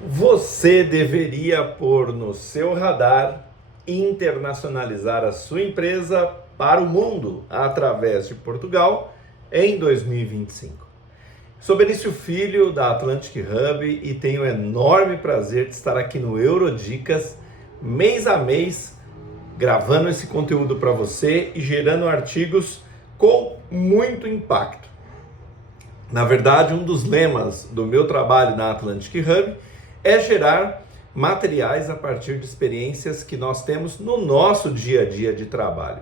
Você deveria pôr no seu radar internacionalizar a sua empresa para o mundo através de Portugal em 2025. Sou Benício Filho da Atlantic Hub e tenho o enorme prazer de estar aqui no Eurodicas mês a mês gravando esse conteúdo para você e gerando artigos com muito impacto. Na verdade, um dos lemas do meu trabalho na Atlantic Hub é gerar materiais a partir de experiências que nós temos no nosso dia a dia de trabalho.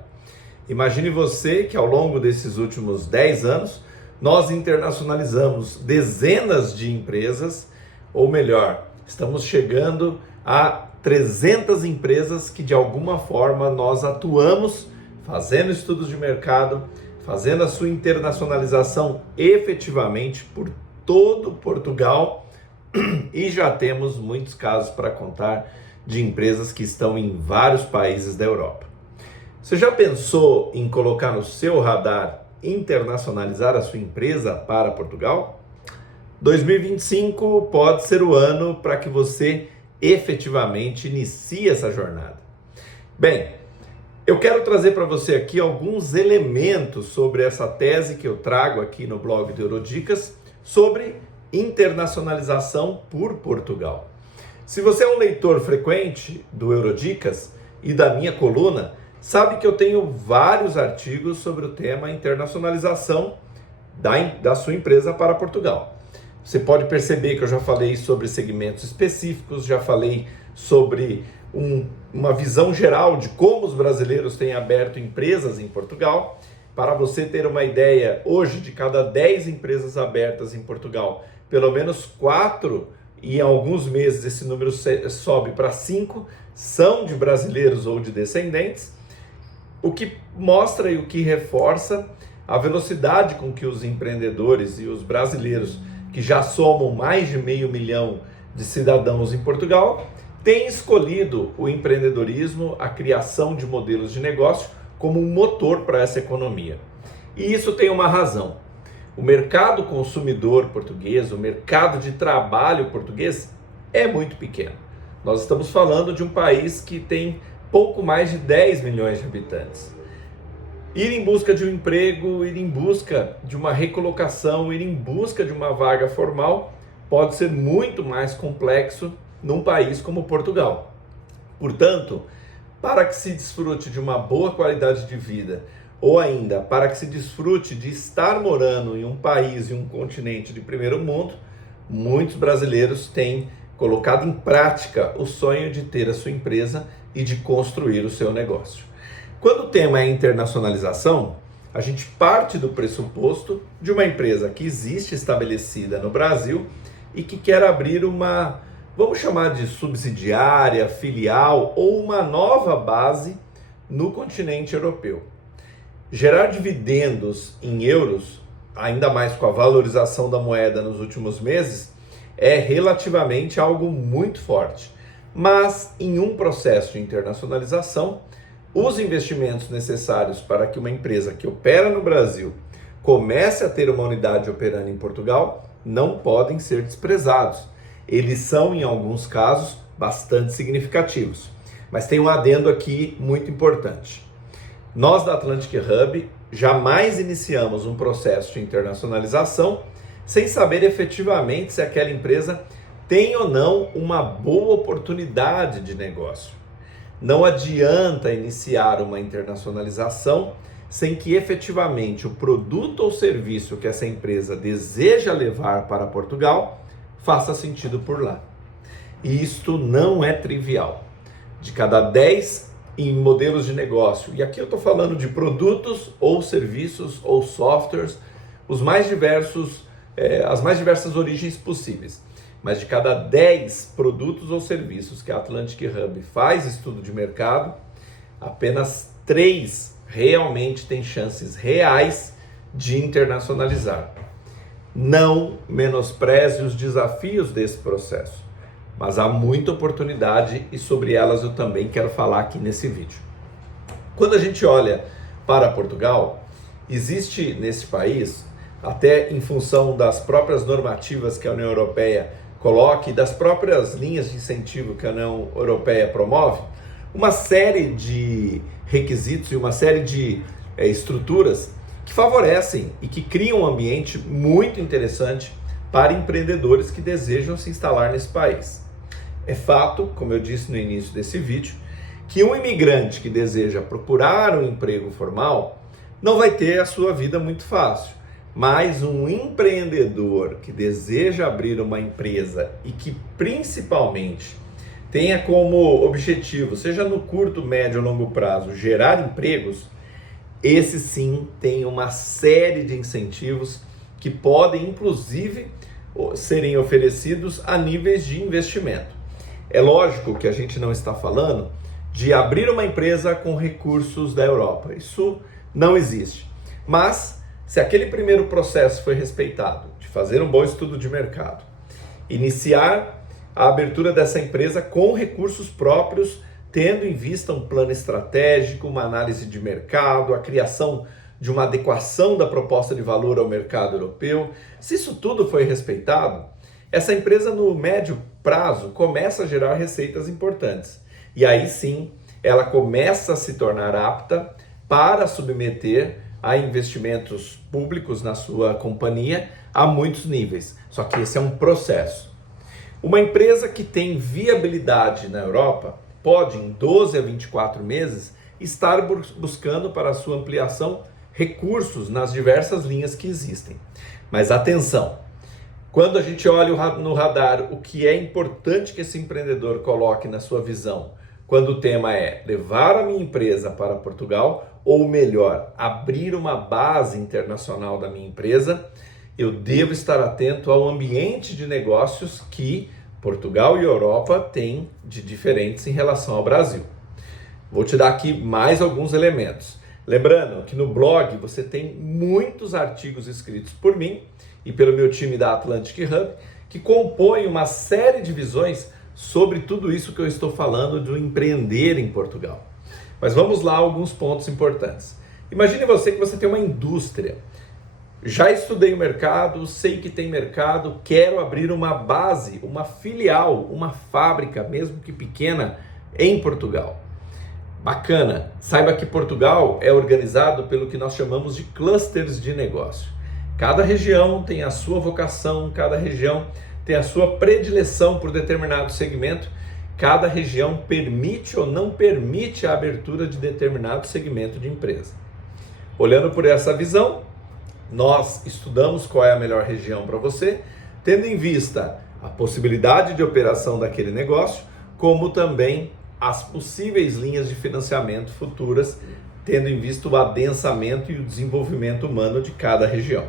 Imagine você que ao longo desses últimos 10 anos, nós internacionalizamos dezenas de empresas, ou melhor, estamos chegando a 300 empresas que de alguma forma nós atuamos, fazendo estudos de mercado, fazendo a sua internacionalização efetivamente por todo Portugal, e já temos muitos casos para contar de empresas que estão em vários países da Europa. Você já pensou em colocar no seu radar internacionalizar a sua empresa para Portugal? 2025 pode ser o ano para que você efetivamente inicie essa jornada. Bem, eu quero trazer para você aqui alguns elementos sobre essa tese que eu trago aqui no blog do Eurodicas sobre internacionalização por Portugal. Se você é um leitor frequente do Eurodicas e da minha coluna, sabe que eu tenho vários artigos sobre o tema internacionalização da sua empresa para Portugal. Você pode perceber que eu já falei sobre segmentos específicos, já falei sobre uma visão geral de como os brasileiros têm aberto empresas em Portugal. Para você ter uma ideia, hoje de cada 10 empresas abertas em Portugal, pelo menos 4, e em alguns meses esse número sobe para 5, são de brasileiros ou de descendentes, o que mostra e o que reforça a velocidade com que os empreendedores e os brasileiros, que já somam mais de 500 mil de cidadãos em Portugal, têm escolhido o empreendedorismo, a criação de modelos de negócio, como um motor para essa economia. E isso tem uma razão. O mercado consumidor português, o mercado de trabalho português é muito pequeno. Nós estamos falando de um país que tem pouco mais de 10 milhões de habitantes. Ir em busca de um emprego, ir em busca de uma recolocação, ir em busca de uma vaga formal pode ser muito mais complexo num país como Portugal. Portanto, para que se desfrute de uma boa qualidade de vida, ou ainda para que se desfrute de estar morando em um país e um continente de primeiro mundo, muitos brasileiros têm colocado em prática o sonho de ter a sua empresa e de construir o seu negócio. Quando o tema é internacionalização, a gente parte do pressuposto de uma empresa que existe estabelecida no Brasil e que quer abrir uma, vamos chamar de subsidiária, filial ou uma nova base no continente europeu. Gerar dividendos em euros, ainda mais com a valorização da moeda nos últimos meses, é relativamente algo muito forte. Mas em um processo de internacionalização, os investimentos necessários para que uma empresa que opera no Brasil comece a ter uma unidade operando em Portugal não podem ser desprezados. Eles são, em alguns casos, bastante significativos. Mas tem um adendo aqui muito importante. Nós da Atlantic Hub jamais iniciamos um processo de internacionalização sem saber efetivamente se aquela empresa tem ou não uma boa oportunidade de negócio. Não adianta iniciar uma internacionalização sem que efetivamente o produto ou serviço que essa empresa deseja levar para Portugal faça sentido por lá. E isto não é trivial. De cada 10 em modelos de negócio, e aqui eu estou falando de produtos ou serviços ou softwares, as mais diversas origens possíveis. Mas de cada 10 produtos ou serviços que a Atlantic Hub faz estudo de mercado, apenas 3 realmente têm chances reais de internacionalizar. Não menospreze os desafios desse processo, mas há muita oportunidade e sobre elas eu também quero falar aqui nesse vídeo. Quando a gente olha para Portugal, existe nesse país, até em função das próprias normativas que a União Europeia coloque, das próprias linhas de incentivo que a União Europeia promove, uma série de requisitos e uma série de estruturas que favorecem e que criam um ambiente muito interessante para empreendedores que desejam se instalar nesse país. É fato, como eu disse no início desse vídeo, que um imigrante que deseja procurar um emprego formal não vai ter a sua vida muito fácil, mas um empreendedor que deseja abrir uma empresa e que principalmente tenha como objetivo, seja no curto, médio ou longo prazo, gerar empregos, esse sim tem uma série de incentivos que podem inclusive serem oferecidos a níveis de investimento. É lógico que a gente não está falando de abrir uma empresa com recursos da Europa. Isso não existe. Mas, se aquele primeiro processo foi respeitado, de fazer um bom estudo de mercado, iniciar a abertura dessa empresa com recursos próprios, tendo em vista um plano estratégico, uma análise de mercado, a criação de uma adequação da proposta de valor ao mercado europeu, se isso tudo foi respeitado, essa empresa no médio prazo começa a gerar receitas importantes. E aí sim, ela começa a se tornar apta para submeter a investimentos públicos na sua companhia a muitos níveis. Só que esse é um processo. Uma empresa que tem viabilidade na Europa pode, em 12 a 24 meses, estar buscando para a sua ampliação recursos nas diversas linhas que existem. Mas atenção! Quando a gente olha no radar o que é importante que esse empreendedor coloque na sua visão, quando o tema é levar a minha empresa para Portugal, ou melhor, abrir uma base internacional da minha empresa, eu devo estar atento ao ambiente de negócios que Portugal e Europa têm de diferentes em relação ao Brasil. Vou te dar aqui mais alguns elementos. Lembrando que no blog você tem muitos artigos escritos por mim e pelo meu time da Atlantic Hub, que compõem uma série de visões sobre tudo isso que eu estou falando de empreender em Portugal. Mas vamos lá a alguns pontos importantes. Imagine você que você tem uma indústria. Já estudei o mercado, sei que tem mercado, quero abrir uma base, uma filial, uma fábrica, mesmo que pequena, em Portugal. Bacana! Saiba que Portugal é organizado pelo que nós chamamos de clusters de negócio. Cada região tem a sua vocação, cada região tem a sua predileção por determinado segmento, cada região permite ou não permite a abertura de determinado segmento de empresa. Olhando por essa visão, nós estudamos qual é a melhor região para você, tendo em vista a possibilidade de operação daquele negócio, como também as possíveis linhas de financiamento futuras, tendo em vista o adensamento e o desenvolvimento humano de cada região.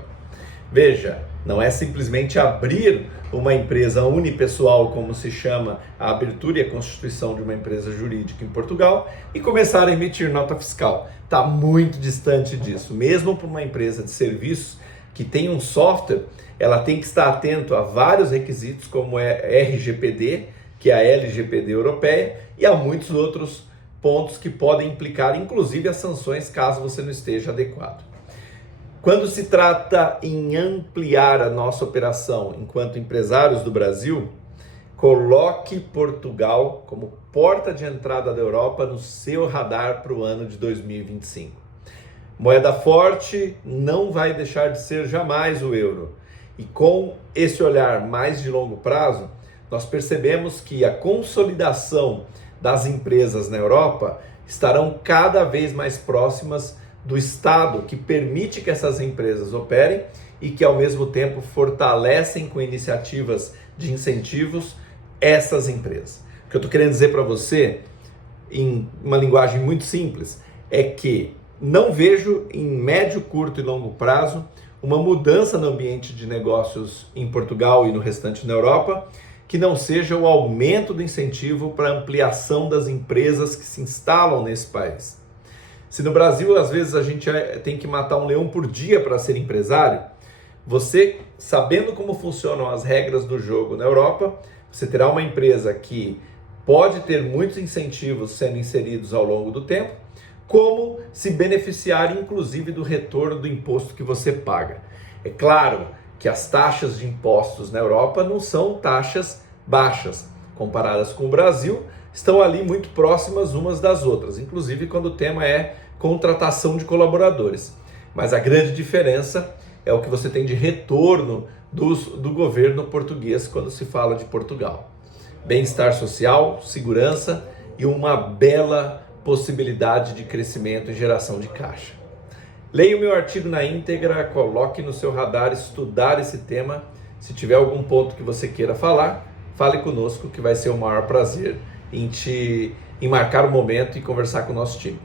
Veja, não é simplesmente abrir uma empresa unipessoal, como se chama a abertura e a constituição de uma empresa jurídica em Portugal, e começar a emitir nota fiscal. Está muito distante disso. Mesmo para uma empresa de serviços que tem um software, ela tem que estar atento a vários requisitos, como é RGPD, que é a LGPD europeia, e a muitos outros pontos que podem implicar, inclusive, as sanções, caso você não esteja adequado. Quando se trata em ampliar a nossa operação enquanto empresários do Brasil, coloque Portugal como porta de entrada da Europa no seu radar para o ano de 2025. Moeda forte não vai deixar de ser jamais o euro. E com esse olhar mais de longo prazo, nós percebemos que a consolidação das empresas na Europa estarão cada vez mais próximas do Estado, que permite que essas empresas operem e que ao mesmo tempo fortalecem com iniciativas de incentivos essas empresas. O que eu estou querendo dizer para você, em uma linguagem muito simples, é que não vejo em médio, curto e longo prazo uma mudança no ambiente de negócios em Portugal e no restante da Europa que não seja o aumento do incentivo para a ampliação das empresas que se instalam nesse país. Se no Brasil, às vezes, a gente tem que matar um leão por dia para ser empresário, você, sabendo como funcionam as regras do jogo na Europa, você terá uma empresa que pode ter muitos incentivos sendo inseridos ao longo do tempo, como se beneficiar, inclusive, do retorno do imposto que você paga. É claro que as taxas de impostos na Europa não são taxas baixas. Comparadas com o Brasil, estão ali muito próximas umas das outras, inclusive quando o tema é contratação de colaboradores. Mas a grande diferença é o que você tem de retorno do governo português quando se fala de Portugal. Bem-estar social, segurança e uma bela possibilidade de crescimento e geração de caixa. Leia o meu artigo na íntegra, coloque no seu radar estudar esse tema. Se tiver algum ponto que você queira falar, fale conosco, que vai ser o maior prazer em marcar o momento e conversar com o nosso time.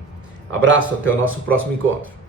Abraço, até o nosso próximo encontro.